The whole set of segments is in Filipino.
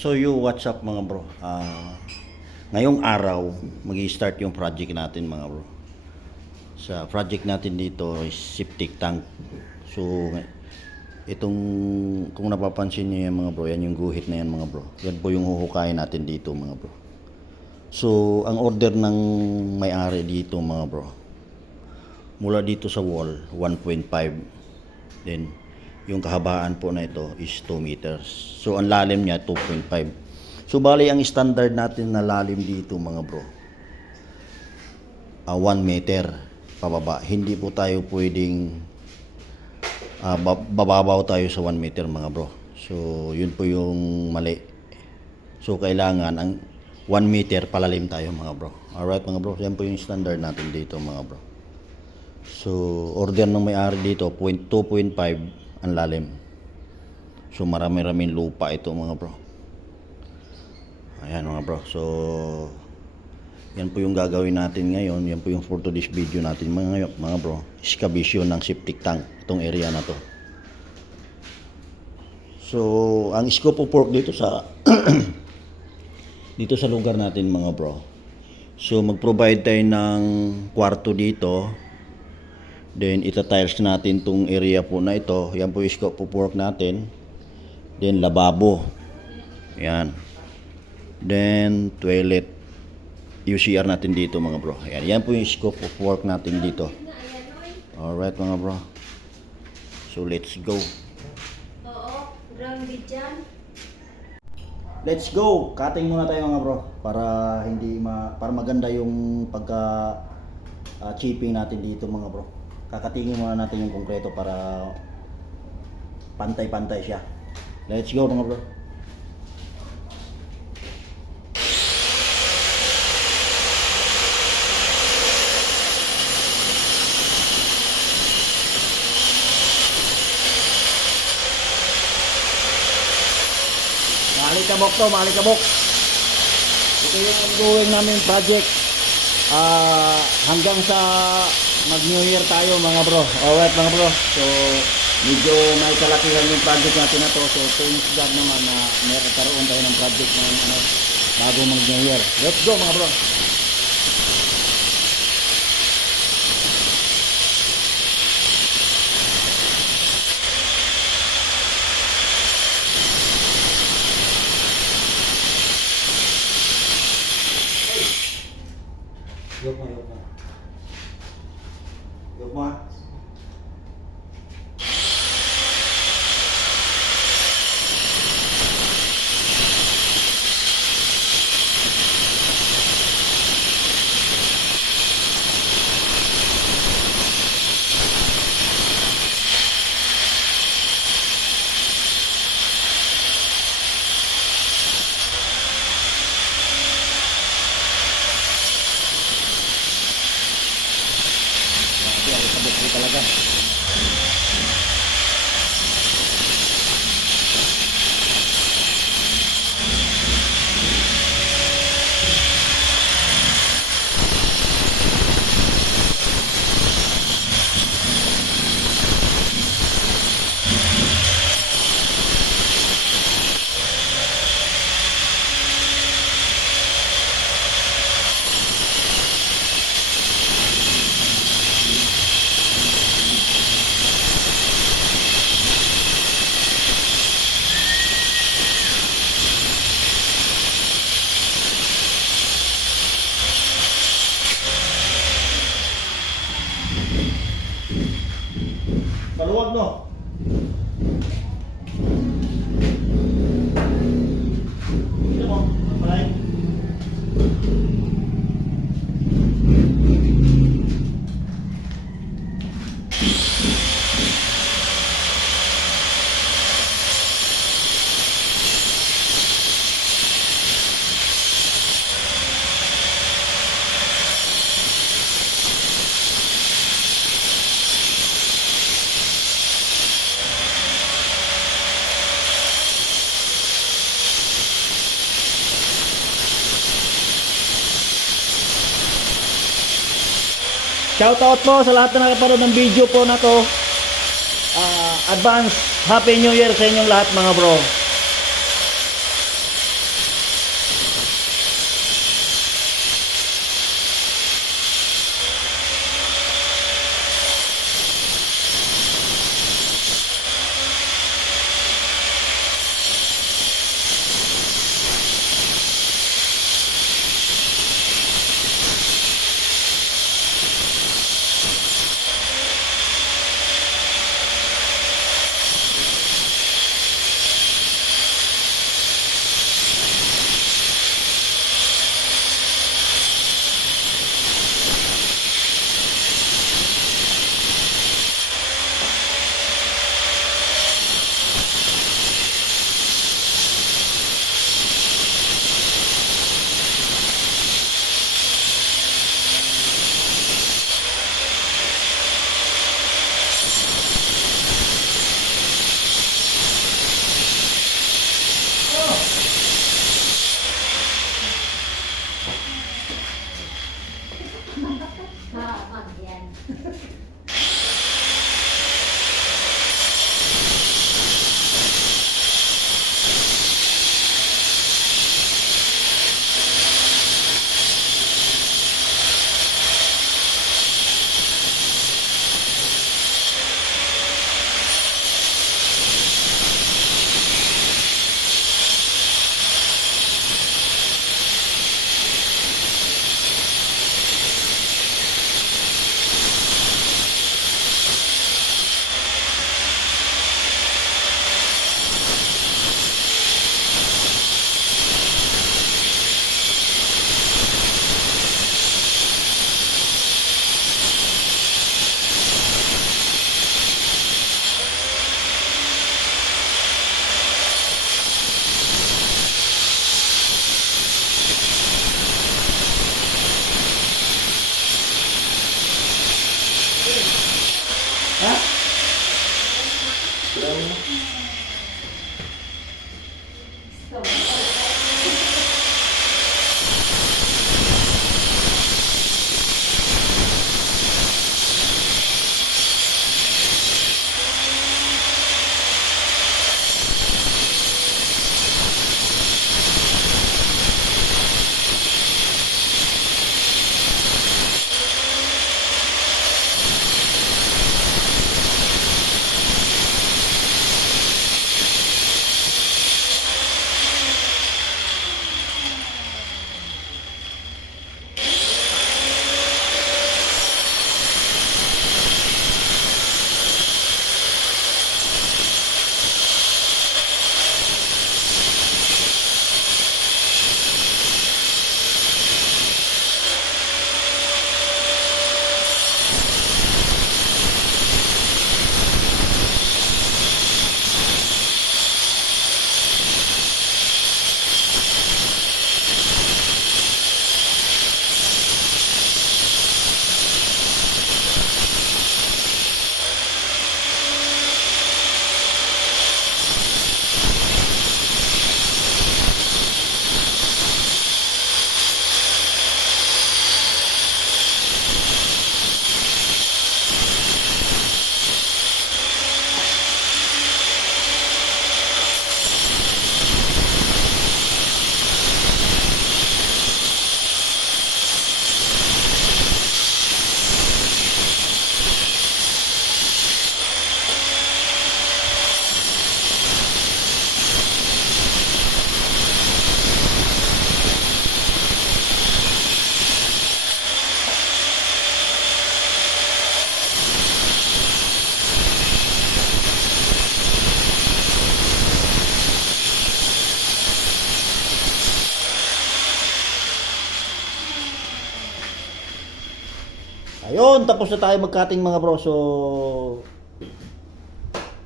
So what's up mga bro? Ngayong araw, mag-i-start yung project natin mga bro. Sa project natin dito is septic tank. So itong, kung napapansin niyo yan mga bro, yan yung guhit na yan mga bro. Yan po yung huhukayin natin dito mga bro. So ang order ng may-ari dito mga bro, mula dito sa wall 1.5, then yung kahabaan po na ito is 2 meters. So ang lalim niya 2.5. So bali ang standard natin na lalim dito mga bro, 1 meter pababa. Hindi po tayo pwedeng bababaw tayo sa 1 meter mga bro. So yun po yung mali. So kailangan ang 1 meter palalim tayo mga bro. Alright mga bro, yan po yung standard natin dito mga bro. So order ng may-ari dito 2.5 ang lalim. So marami-raming lupa ito mga bro. Ayan mga bro. So yan po yung gagawin natin ngayon. Yan po yung for today's video natin mga bro. Excavation ng septic tank, itong area na to. So ang scope of work dito sa dito sa lugar natin mga bro. So mag-provide tayo ng kwarto dito. Then ita-tiles natin tong area po na ito. Yan po yung scope of work natin. Then lababo. Yan. Then toilet. UCR natin dito mga bro. Yan, yan po yung scope of work natin dito. Alright mga bro. So let's go. Oo, ground beat dyan. Let's go. Cutting muna tayo mga bro para para maganda yung pagka chipping natin dito mga bro. Kakatingin muna natin yung konkreto para pantay-pantay siya. Let's go mga bro. Malikabok to, malikabok. Ito yung ongoing namin project. Hanggang sa mag-New Year tayo mga bro. Alright mga bro. So medyo may kalakihan yung project natin na to. So thanks God naman na meron karoon tayo ng project na bago mag-New Year. Let's go mga bro. Yok mo. Yok mo. Kabuk talaga. Paluwag no. Ito mo, malay. Shoutout po sa lahat na nakapanood ng video po na to. Advance Happy New Year sa inyong lahat mga bro. Ayun, tapos na tayo mag-cutting mga bro. So,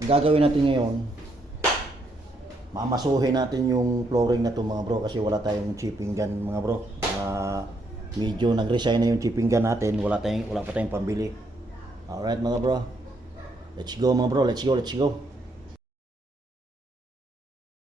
ang gagawin natin ngayon, mamasuhin natin yung flooring na to mga bro kasi wala tayong chipping gun mga bro. Medyo nag-resign na yung chipping gun natin, wala pa tayong pambili. Alright mga bro. Let's go mga bro, let's go.